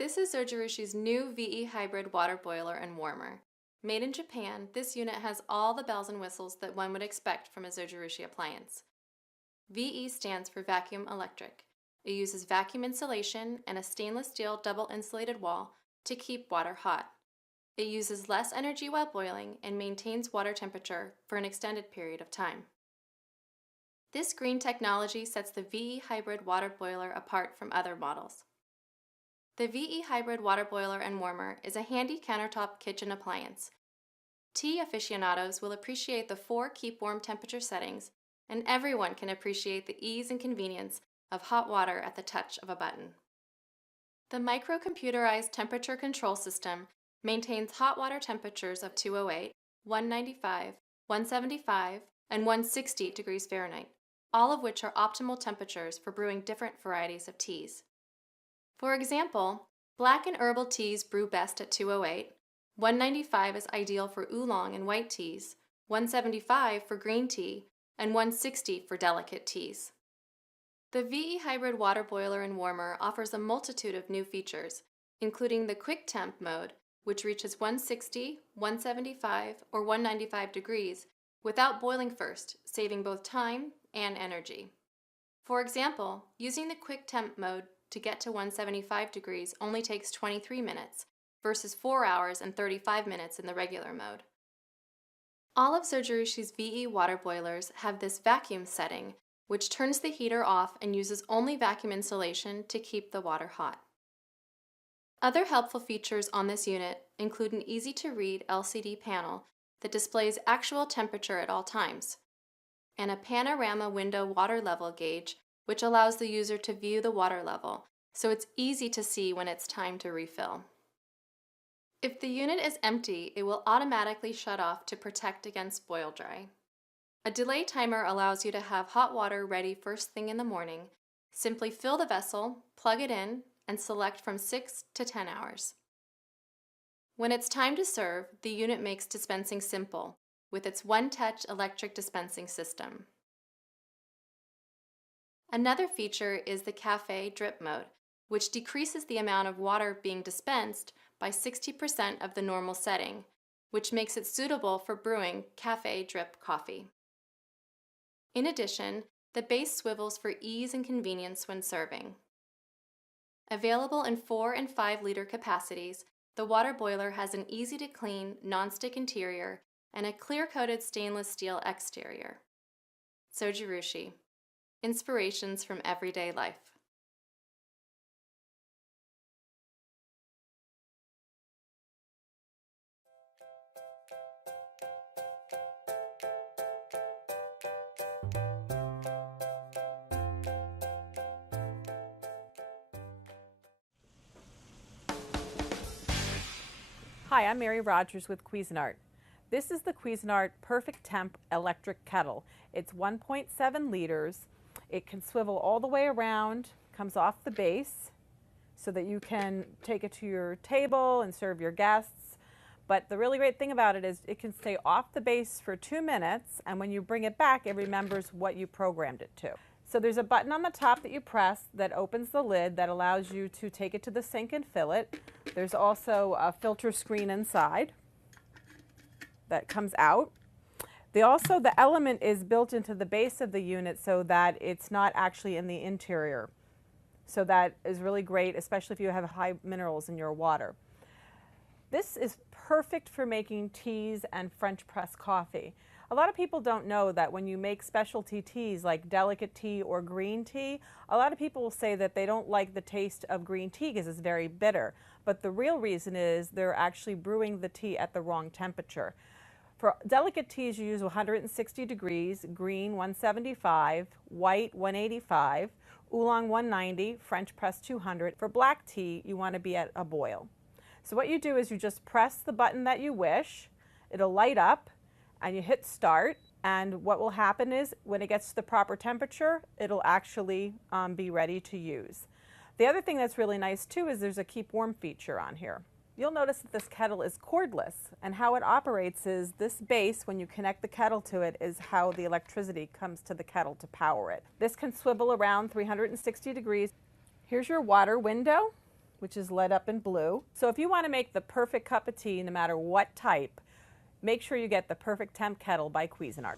This is Zojirushi's new VE hybrid water boiler and warmer. Made in Japan, this unit has all the bells and whistles that one would expect from a Zojirushi appliance. VE stands for vacuum electric. It uses vacuum insulation and a stainless steel double insulated wall to keep water hot. It uses less energy while boiling and maintains water temperature for an extended period of time. This green technology sets the VE hybrid water boiler apart from other models. The VE hybrid water boiler and warmer is a handy countertop kitchen appliance. Tea aficionados will appreciate the 4 keep warm temperature settings, and everyone can appreciate the ease and convenience of hot water at the touch of a button. The microcomputerized temperature control system maintains hot water temperatures of 208, 195, 175, and 160 degrees Fahrenheit, all of which are optimal temperatures for brewing different varieties of teas. For example, black and herbal teas brew best at 208, 195 is ideal for oolong and white teas, 175 for green tea, and 160 for delicate teas. The VE hybrid water boiler and warmer offers a multitude of new features, including the quick temp mode, which reaches 160, 175, or 195 degrees without boiling first, saving both time and energy. For example, using the quick temp mode to get to 175 degrees only takes 23 minutes versus 4 hours and 35 minutes in the regular mode. All of Zojirushi's VE water boilers have this vacuum setting, which turns the heater off and uses only vacuum insulation to keep the water hot. Other helpful features on this unit include an easy-to-read LCD panel that displays actual temperature at all times, and a panorama window water level gauge which allows the user to view the water level, so it's easy to see when it's time to refill. If the unit is empty, it will automatically shut off to protect against boil dry. A delay timer allows you to have hot water ready first thing in the morning. Simply fill the vessel, plug it in, and select from 6 to 10 hours. When it's time to serve, the unit makes dispensing simple with its one-touch electric dispensing system. Another feature is the cafe drip mode, which decreases the amount of water being dispensed by 60% of the normal setting, which makes it suitable for brewing cafe drip coffee. In addition, the base swivels for ease and convenience when serving. Available in 4 and 5 liter capacities, the water boiler has an easy-to-clean, non-stick interior and a clear-coated stainless steel exterior. Zojirushi. Inspirations from everyday life. Hi, I'm Mary Rogers with Cuisinart. This is the Cuisinart Perfect Temp electric kettle. It's 1.7 liters. It can swivel all the way around, comes off the base so that you can take it to your table and serve your guests. But the really great thing about it is it can stay off the base for 2 minutes, and when you bring it back, it remembers what you programmed it to. So there's a button on the top that you press that opens the lid that allows you to take it to the sink and fill it. There's also a filter screen inside that comes out. The element is built into the base of the unit so that it's not actually in the interior. So that is really great, especially if you have high minerals in your water. This is perfect for making teas and French press coffee. A lot of people don't know that when you make specialty teas like delicate tea or green tea, a lot of people will say that they don't like the taste of green tea because it's very bitter. But the real reason is they're actually brewing the tea at the wrong temperature. For delicate teas, you use 160 degrees, green 175, white 185, oolong 190, French press 200. For black tea, you want to be at a boil. So what you do is you just press the button that you wish, it'll light up, and you hit start, and what will happen is when it gets to the proper temperature, it'll actually be ready to use. The other thing that's really nice too is there's a keep warm feature on here. You'll notice that this kettle is cordless, and how it operates is this base, when you connect the kettle to it, is how the electricity comes to the kettle to power it. This can swivel around 360 degrees. Here's your water window. which is lit up in blue. So if you want to make the perfect cup of tea, no matter what type, make sure you get the Perfect Temp Kettle by Cuisinart.